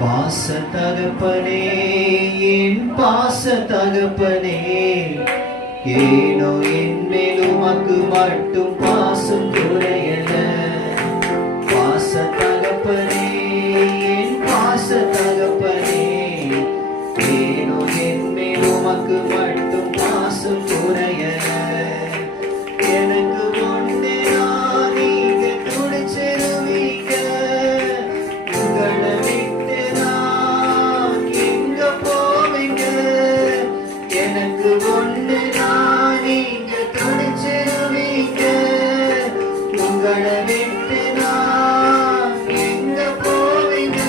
பாச தகப்பனே, என் பாச தகப்பனே, ஏனோ என் மேல் உமக்கு மட்டும் பாசம் குறையல. பாச தகப்பனே, என் பாச தகப்பனே, ஏனோ என் மேல் உமக்கு மட்டும் பாசம் குறையல. எனக்கு ஒன்று நான் நீங்க துடிச்சிருவீங்க, உங்களை விட்டு நான் எங்க போவீங்க. எனக்கு ஒன்று நான் நீங்க துடிச்சிருவீங்க, உங்களை விட்டு நான் எங்க போவீங்க.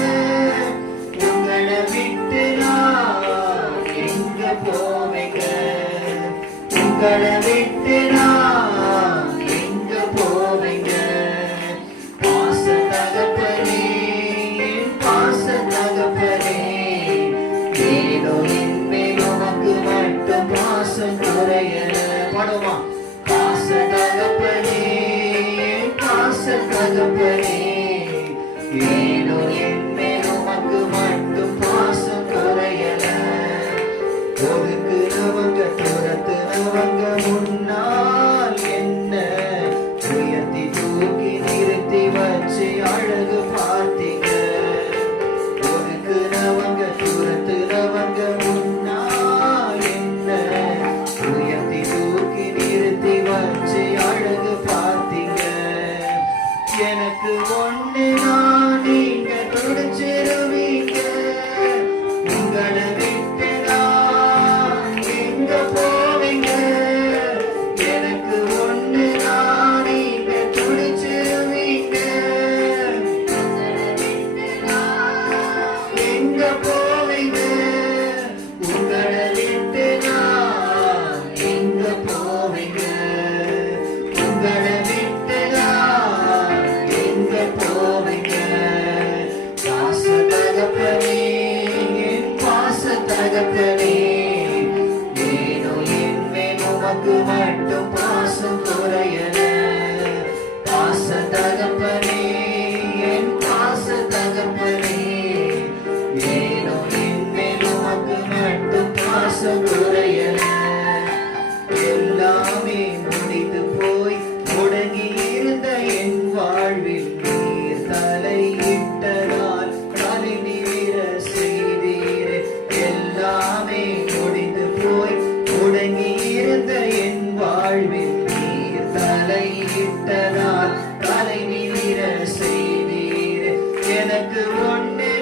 உங்களை விட்டு நான் எங்க போவீங்க. உங்களை விட்டு நான் எங்க போவீங்க. பாச தகப்பனே, என் பாச தகப்பனே, ஏனோ என் மேல் உமக்கு மட்டும் பாசம் குறையல. பாடுமா? பாச தகப்பனே, என் பாச தகப்பனே, ஏனோ என் மேல் உமக்கு மட்டும்